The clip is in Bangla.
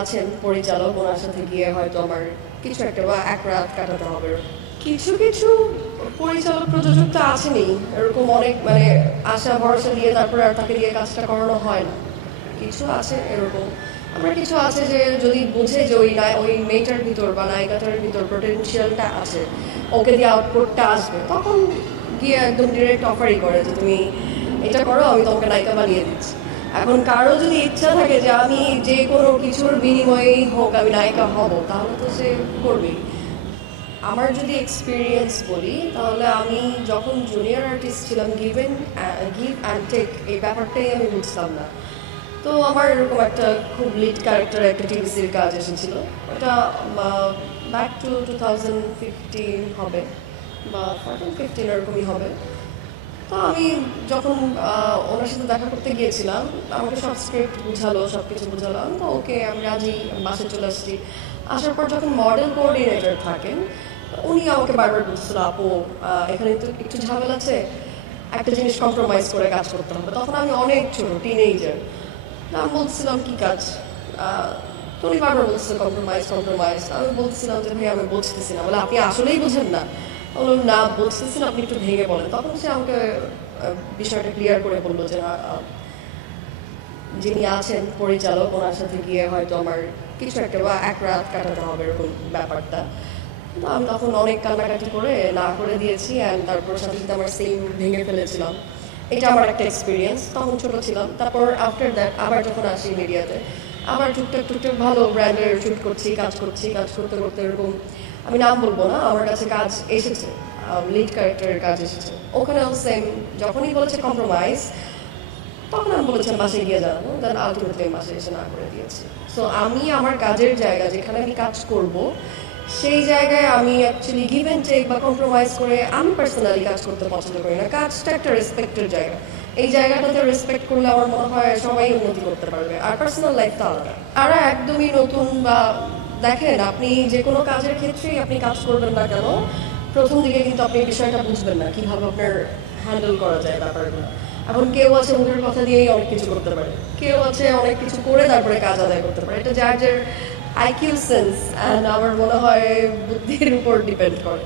আছেন পরিচালক, ওনার সাথে গিয়ে হয়তো আমার কিছু একটা বা এক রাত কাটাতে হবে। কিছু কিছু পরিচালক প্রযোজক তো আছেনই, এরকম অনেক মানে আশা ভরসা দিয়ে তারপরে আর তাকে দিয়ে কাজটা করানো হয় না। কিছু আছে এরকম, আমার কিছু আছে যে যদি বুঝে যে ওই মেয়েটার ভিতর বা নায়িকাটার ভিতর পোটেনশিয়ালটা আছে, ওকে দিয়ে আউটপুটটা আসবে, তখন গিয়ে একদম ডিরেক্ট অফারই করে যে তুমি এটা করো, আমি তোমাকে নায়িকা বানিয়ে দিচ্ছি। এখন কারো যদি ইচ্ছা থাকে যে আমি যে কোনো কিছুর বিনিময়েই হোক আমি নায়িকা হব, তাহলে তো সে করবেই। আমার যদি এক্সপিরিয়েন্স বলি, তাহলে আমি যখন জুনিয়র আর্টিস্ট ছিলাম, গিভ অ্যান্ড টেক এই ব্যাপারটাই আমি বুঝতাম না। তো আমার এরকম একটা খুব লিড ক্যারেক্টার একটা টিভিসির কাজ এসেছিল। ওটা ব্যাক টু 2015 হবে বা 14-15 এরকমই হবে। তো আমি যখন ওনার সাথে দেখা করতে গিয়েছিলাম, আমাকে সব স্ক্রিপ্ট বুঝালো, সব কিছু বুঝালো, আমি তো ওকে, আমি রাজি, আমি বাসে চলে আসছি। আসার পর যখন মডেল কোঅর্ডিনেটর থাকেন, উনি আমাকে বারবার বলছিল, আপু এখানে তো একটু ঝামেলা আছে, একটা জিনিস কম্প্রোমাইজ করে কাজ করতে হবে। তখন আমি অনেক ছোট টিনেজার, আমি বলছিলাম কি কাজ? তো উনি বারবার বলছিল কম্প্রোমাইজ কম্প্রোমাইজ। আমি বলছিলাম যে ভাই আমি বুঝতেছি না। বলে আপনি আসলেই বুঝেন না? বললাম না বুঝতেছি না, আপনি একটু ভেঙে বলেন। তখন সে আমাকে বিষয়টা ক্লিয়ার করে বললো যে যিনি আছেন পরিচালক, ওনার সাথে গিয়ে হয়তো আমার কিছু একটা বা এক রাত কাটাতে হবে এরকম ব্যাপারটা। তো আমি তখন অনেক কান্নাকাটি করে না করে দিয়েছি, অ্যান্ড তারপর সাথে সাথে আমার সেম ভেঙে ফেলেছিলাম। এটা আমার একটা এক্সপিরিয়েন্স, তখন ছোটো ছিলাম। তারপর আফটার দ্যাট আবার যখন আসি মিডিয়াতে, আবার টুকটাক টুকটাক ভালো ব্র্যান্ডের শ্যুট করছি, কাজ করতে করতে এরকম আমি নাম বলবো না, আমার কাছে কাজ এসেছে, লিড ক্যারেক্টারের কাজ এসেছে। ওখানেও সেম, যখনই বলেছে কম্প্রোমাইজ, তখন আমি বলেছিলাম বাসে গিয়ে জানাবো, দেন আলটিমেটলি বাসে এসে না করে দিয়েছি। সো আমি আমার কাজের জায়গা যেখানে আমি কাজ করব, সেই জায়গায় আমি অ্যাকচুয়ালি গিভ অ্যান্ড টেক বা কম্প্রোমাইজ করে আমি পার্সোনালি কাজ করতে পছন্দ করি না। কাজটা একটা রেসপেক্টের জায়গা, এই জায়গাটাতে রেসপেক্ট করলে আমার মনে হয় সবাই উন্নতি করতে পারবে। আর পার্সোনাল লাইফ তো আলাদা, আর একদমই নতুন বা দেখেন, আপনি যে কোনো কাজের ক্ষেত্রেই আপনি কাজ করবেন না কেন, প্রথম দিকে কিন্তু আপনি বিষয়টা বুঝবেন না কীভাবে আপনার হ্যান্ডেল করা যায় ব্যাপারগুলো। এখন কেউ আছে মুখের কথা দিয়েই অনেক কিছু করতে পারে, কেউ আছে অনেক কিছু করে তারপরে কাজ আদায় করতে পারে। এটা যার যার আইকিউ সেন্স অ্যান্ড আমার মনে হয় বুদ্ধির উপর ডিপেন্ড করে।